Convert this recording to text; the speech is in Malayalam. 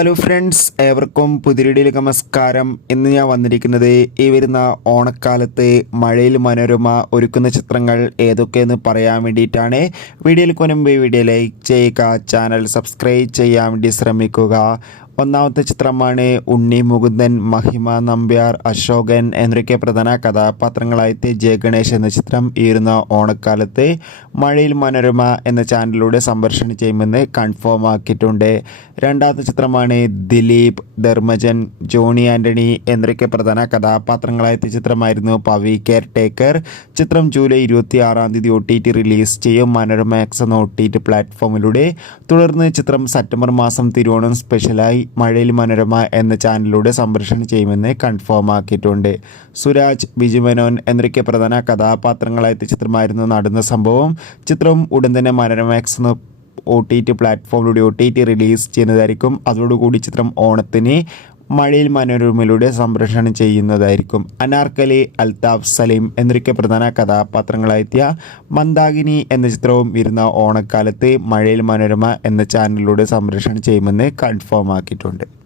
ഹലോ ഫ്രണ്ട്സ് ഏവർക്കും പുതിരിടിയിലേക്ക് നമസ്കാരം. ഇന്ന് ഞാൻ വന്നിരിക്കുന്നത് ഈ വരുന്ന ഓണക്കാലത്ത് മഴയിൽ മനോരമ ഒരുക്കുന്ന ചിത്രങ്ങൾ ഏതൊക്കെയെന്ന് പറയാൻ വേണ്ടിയിട്ടാണ്. വീഡിയോയിൽ കൊനുമ്പോൾ വീഡിയോ ലൈക്ക് ചെയ്യുക ചാനൽ സബ്സ്ക്രൈബ് ചെയ്യാൻ വേണ്ടി ശ്രമിക്കുക. ഒന്നാമത്തെ ചിത്രമാണ് ഉണ്ണി മുകുന്ദൻ മഹിമ നമ്പ്യാർ അശോകൻ എന്നൊക്കെ പ്രധാന കഥാപാത്രങ്ങളായിട്ട് ജയ ഗണേശ് എന്ന ചിത്രം ഈരുന്ന ഓണക്കാലത്ത് മഴയിൽ മനോരമ എന്ന ചാനലിലൂടെ സംപ്രേഷണം ചെയ്യുമെന്ന് കൺഫേം ആക്കിയിട്ടുണ്ട്. രണ്ടാമത്തെ ചിത്രമാണ് ദിലീപ് ധർമ്മജൻ ജോണി ആന്റണി എന്നൊക്കെ പ്രധാന കഥാപാത്രങ്ങളായിട്ട് ചിത്രമായിരുന്നു പവി കെയർ ടേക്കർ ചിത്രം ജൂലൈ ഇരുപത്തി ആറാം തീയതി ഒ ടി ടി റിലീസ് ചെയ്യും. മനോരമ എക്സ് എന്ന ഒ ടി ടി പ്ലാറ്റ്ഫോമിലൂടെ. തുടർന്ന് ചിത്രം സെപ്റ്റംബർ മാസം തിരുവോണം സ്പെഷ്യലായി മഴയിൽ മനോരമ എന്ന ചാനലിലൂടെ സംപ്രേഷണം ചെയ്യുമെന്ന് കൺഫേം ആക്കിയിട്ടുണ്ട്. സുരാജ് ബിജുമേനോൻ എന്നൊക്കെ പ്രധാന കഥാപാത്രങ്ങളായിട്ട് ചിത്രമായിരുന്നു നടന്ന സംഭവം. ചിത്രം ഉടൻ തന്നെ മനോരമ എക്സ് എന്ന ഒ ടി ടി പ്ലാറ്റ്ഫോമിലൂടെ ഒ ടി ടി റിലീസ് ചെയ്യുന്നതായിരിക്കും. അതോടുകൂടി ചിത്രം ഓണത്തിന് മഴയിൽ മനോരമയിലൂടെ സംപ്രേഷണം ചെയ്യുന്നതായിരിക്കും അനാർക്കലി അൽതാഫ് സലീം എന്നൊക്കെ പ്രധാന കഥാപാത്രങ്ങളായെത്തിയ മന്ദാകിനി എന്ന ചിത്രവും വരുന്ന ഓണക്കാലത്ത് മഴയിൽ മനോരമ എന്ന ചാനലിലൂടെ സംപ്രേഷണം ചെയ്യുമെന്ന് കൺഫേം ആക്കിയിട്ടുണ്ട്.